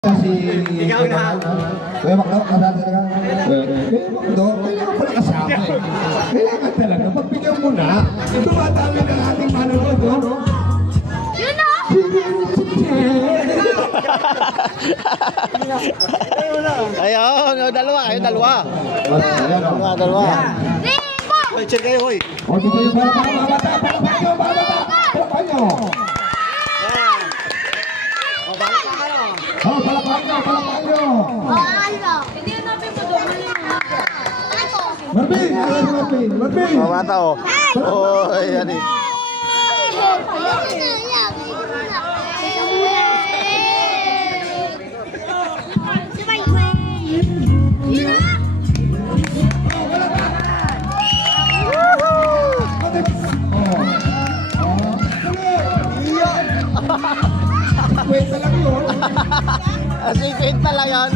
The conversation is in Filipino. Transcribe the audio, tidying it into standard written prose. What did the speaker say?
Ikaw na. Kuya Makdo, kasama ka. Kuya Makdo, kailangan pala kasama eh. Kailangan talaga, pagbigyan mo na. Tumatami ng ating manonood, no? Yun na! Ayun, yung dalawa, kayo dalawa. Ayan, o. Dalawa. Limbo! Ay, check kayo, hoy. O, dito yung palapang mga bata. Palapang nyo, mga bata. Palapang nyo. O, palapang nyo, palapang nyo. Ano? Hindi na namin mo doon. Ano? Marvin, ayan si Marvin. Marvin. Mga bata, oh. Oh, yan eh. Wait na lang yun. Secret pala yun.